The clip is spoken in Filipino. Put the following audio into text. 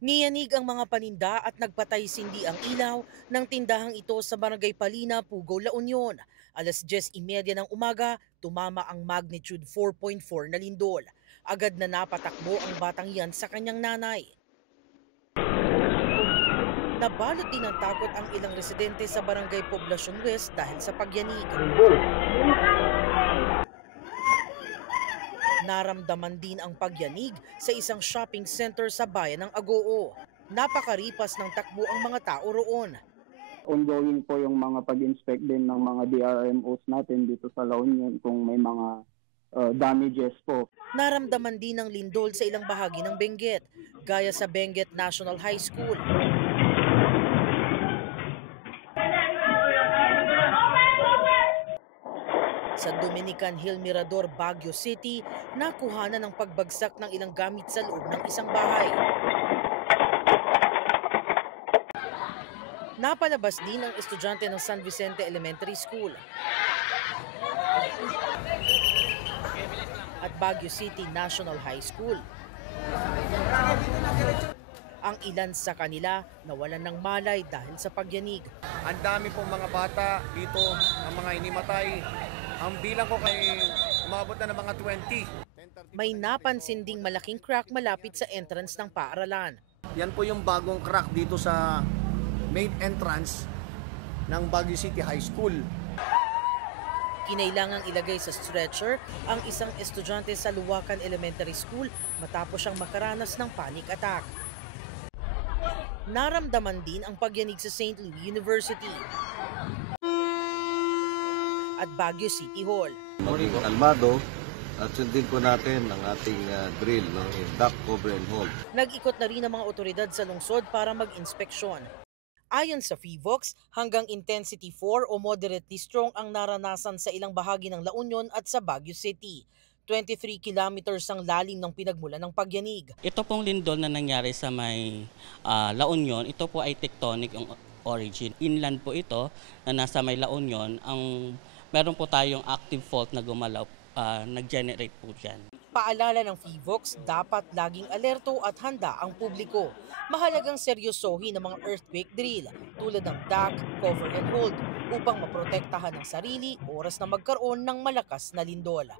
Niyanig ang mga paninda at nagpatay sindi ang ilaw ng tindahang ito sa Barangay Palina, Pugo, La Union. Alas 10:30 ng umaga, tumama ang magnitude 4.4 na lindol. Agad na napatakbo ang batang yan sa kanyang nanay. Nabalot din ng takot ang ilang residente sa Barangay Poblacion West dahil sa pagyanig. Naramdaman din ang pagyanig sa isang shopping center sa bayan ng Agoo. Napakaripas ng takbo ang mga tao roon. Ongoing po yung mga pag-inspect din ng mga DRMOs natin dito sa La Union kung may mga damages po. Naramdaman din ng lindol sa ilang bahagi ng Benguet, gaya sa Benguet National High School. Sa Dominican Hill Mirador, Baguio City, nakuhanan ng pagbagsak ng ilang gamit sa loob ng isang bahay. Napalabas din ang estudyante ng San Vicente Elementary School at Baguio City National High School. Ang ilan sa kanila nawalan ng malay dahil sa pagyanig. Ang dami pong mga bata dito, ang mga inimatay. Ang bilang ko kay umabot na ng mga 20. May napansin ding malaking crack malapit sa entrance ng paaralan. Yan po yung bagong crack dito sa main entrance ng Baguio City High School. Kinailangang ilagay sa stretcher ang isang estudyante sa Luwakan Elementary School matapos siyang makaranas ng panic attack. Naramdaman din ang pagyanig sa St. Louis University at Baguio City Hall. Maging kalmado at sundin po natin ang ating drill, yung duck, cover and hold. Nag-ikot na rin ang mga otoridad sa lungsod para mag-inspeksyon. Ayon sa PHIVOX, hanggang intensity 4 o moderately strong ang naranasan sa ilang bahagi ng La Union at sa Baguio City. 23 kilometers ang lalim ng pinagmulan ng pagyanig. Ito pong lindol na nangyari sa may La Union, ito po ay tectonic yung origin. Inland po ito na nasa may La Union, meron po tayong active fault na gumalaw, nag-generate po dyan. Paalala ng PHIVOX, dapat laging alerto at handa ang publiko. Mahalagang seryosohin ang mga earthquake drill tulad ng duck, cover and hold upang maprotektahan ang sarili oras na magkaroon ng malakas na lindol.